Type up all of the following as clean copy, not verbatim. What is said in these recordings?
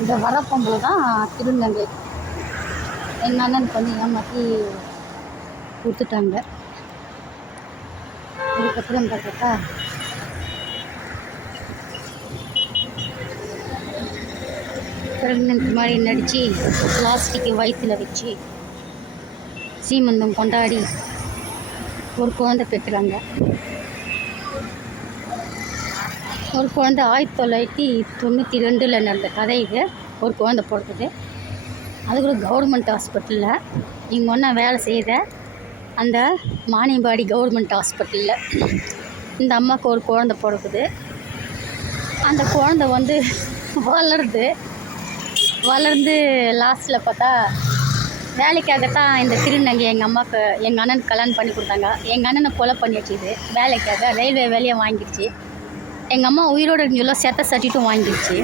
இந்த வரப்பொம்பளை தான் திருநங்கை. எங்கள் அண்ணனுக்கு வந்து ஏமாற்றி கொடுத்துட்டாங்க. இதுக்கப்புறம் பார்த்தாக்கா ப்ரெக்னென்ட் மாதிரி நடித்து பிளாஸ்டிக்கு வயிற்றில் வச்சு சீமந்தம் கொண்டாடி ஒரு குழந்தை பெற்றுறாங்க. ஒரு குழந்தை 1992 நடந்த கதை இது. ஒரு குழந்தை பிறக்குது. அது கூட கவர்மெண்ட் ஹாஸ்பிட்டலில் இங்கே ஒன்றா வேலை செய்கிற அந்த மானியம்பாடி கவர்மெண்ட் ஹாஸ்பிட்டலில் இந்த அம்மாவுக்கு ஒரு குழந்தை பிறக்குது. அந்த குழந்தை வந்து வளர்ந்து லாஸ்ட்டில் பார்த்தா வேலைக்காகத்தான் இந்த திருநங்கை எங்கள் அம்மாவுக்கு எங்கள் அண்ணனுக்கு கல்யாணம் பண்ணி கொடுத்தாங்க. எங்கள் அண்ணனை கொலை பண்ணி வச்சுது. வேலைக்காக ரயில்வே வேலையை வாங்கிடுச்சு. எங்கள் அம்மா உயிரோடு சொல்ல செத்த சட்டிட்டும் வாங்கிடுச்சு.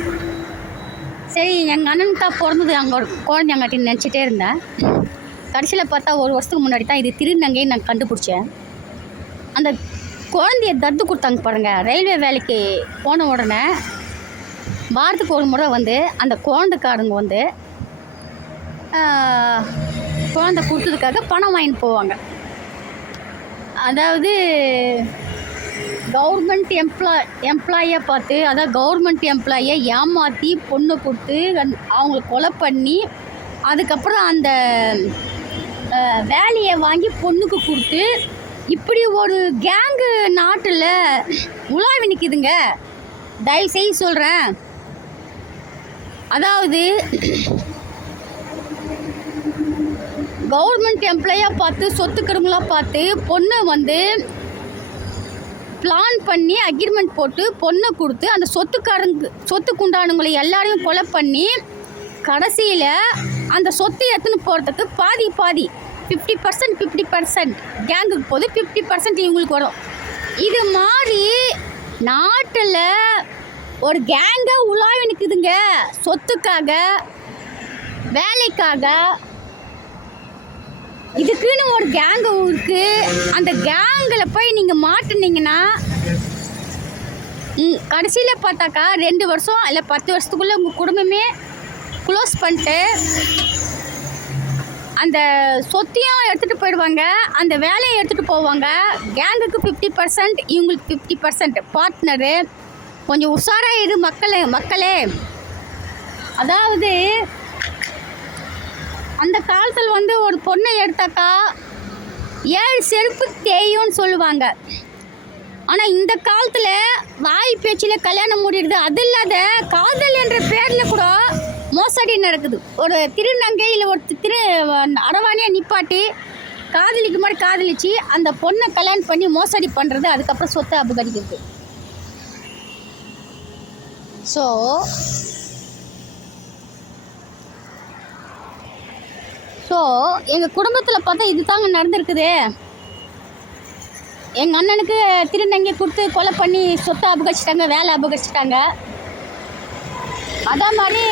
சரி, எங்கள் அண்ணனுக்கு தான் பிறந்தது அங்கே ஒரு குழந்தைங்காட்டின்னு நினச்சிட்டே இருந்தேன். கடைசியில் பார்த்தா ஒரு வருஷத்துக்கு முன்னாடி தான் இது திருநங்கைன்னு நான் கண்டுபிடிச்சேன். அந்த குழந்தைய தத்து கொடுத்தாங்க பாருங்கள். ரயில்வே வேலைக்கு போன உடனே வாரத்துக்கு ஒரு முறை வந்து அந்த குழந்தைக்காரங்க வந்து குழந்தை கொடுத்ததுக்காக பணம் வாங்கிட்டு போவாங்க. அதாவது கவர்மெண்ட் எம்ப்ளாயை பார்த்து, அதாவது கவர்மெண்ட் எம்ப்ளாயை ஏமாற்றி பொண்ணு கொடுத்து அவங்கள கொலை பண்ணி அதுக்கப்புறம் அந்த வேலையை வாங்கி பொண்ணுக்கு கொடுத்து இப்படி ஒரு கேங்கு நாட்டில் உலாவி நிற்கிதுங்க. தயவுசெய்து சொல்கிறேன். அதாவது கவர்மெண்ட் எம்ப்ளாயாக பார்த்து சொத்துக்கிறவங்களாக பார்த்து பொண்ணை வந்து பிளான் பண்ணி அக்ரிமெண்ட் போட்டு பொண்ணை கொடுத்து அந்த சொத்துக்குண்டானவங்களை எல்லாரையும் கொலை பண்ணி கடைசியில் அந்த சொத்தை எடுத்துன்னு போகிறதுக்கு பாதி 50% கேங்குக்கு போது 50% இவங்களுக்கு வரும். இது மாதிரி நாட்டில் ஒரு கேங்காக உலாவி நிற்குதுங்க. சொத்துக்காக, வேலைக்காக. இதுக்குன்னு ஒரு கேங்கு இருக்குது. அந்த கேங்கில் போய் நீங்கள் மாட்டினீங்கன்னா கடைசியில் பார்த்தாக்கா 2 வருஷம் இல்லை 10 வருஷத்துக்குள்ளே உங்கள் குடும்பமே க்ளோஸ் பண்ணிட்டு அந்த சொத்தையும் எடுத்துகிட்டு போயிடுவாங்க, அந்த வேலையை எடுத்துகிட்டு போவாங்க. கேங்குக்கு 50%, இவங்களுக்கு 50% பார்ட்னரு. கொஞ்சம் உஷாராக இரு மக்களே. அதாவது அந்த காலத்தில் வந்து ஒரு பொண்ணை எடுத்தாக்கா 7 செருப்பு தேயும்னு சொல்லுவாங்க. ஆனால் இந்த காலத்தில் வாய் பேச்சில் கல்யாணம் முடிடுது. அது இல்லாத காதல் என்ற பேரில் கூட மோசடி நடக்குது. ஒரு திருநங்கையில் ஒரு அடவானியாக நிப்பாட்டி காதலிக்கு மாதிரி காதலிச்சு அந்த பொண்ணை கல்யாணம் பண்ணி மோசடி பண்ணுறது, அதுக்கப்புறம் சொத்தை அபகரிக்கிறது. ஸோ எங்கள் குடும்பத்தில் பார்த்தா இது தாங்க நடந்திருக்குது. எங்கள் அண்ணனுக்கு திருநங்கை கொடுத்து கொலை பண்ணி சொத்தை அபகரிச்சிட்டாங்க, வேலை அபகரிச்சிட்டாங்க. அதே மாதிரி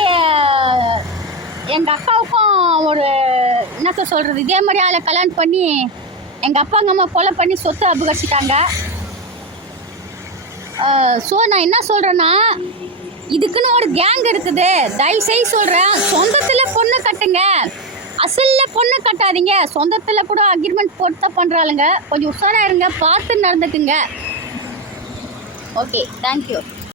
எங்கள் அக்காவுக்கும் ஒரு என்னத்த சொல்கிறது, இதே மாதிரி ஆளை கல்யாணம் பண்ணி எங்கள் அப்பா அம்மா கொலை பண்ணி சொத்தை அபகரிச்சிட்டாங்க. ஸோ நான் என்ன சொல்கிறேன்னா, இதுக்குன்னு ஒரு கேங் இருக்குது. தயவுசெய்து சொல்கிறேன், சொந்தத்தில் பொண்ணு கட்டுங்க, அசலில் பொண்ணு கட்டாதீங்க. சொந்தத்தில் கூட அக்ரிமெண்ட் போட்டு தான் பண்ணுறாளுங்க. கொஞ்சம் உஷாராக இருங்க, பார்த்து நடந்துக்குங்க. Okay, thank you.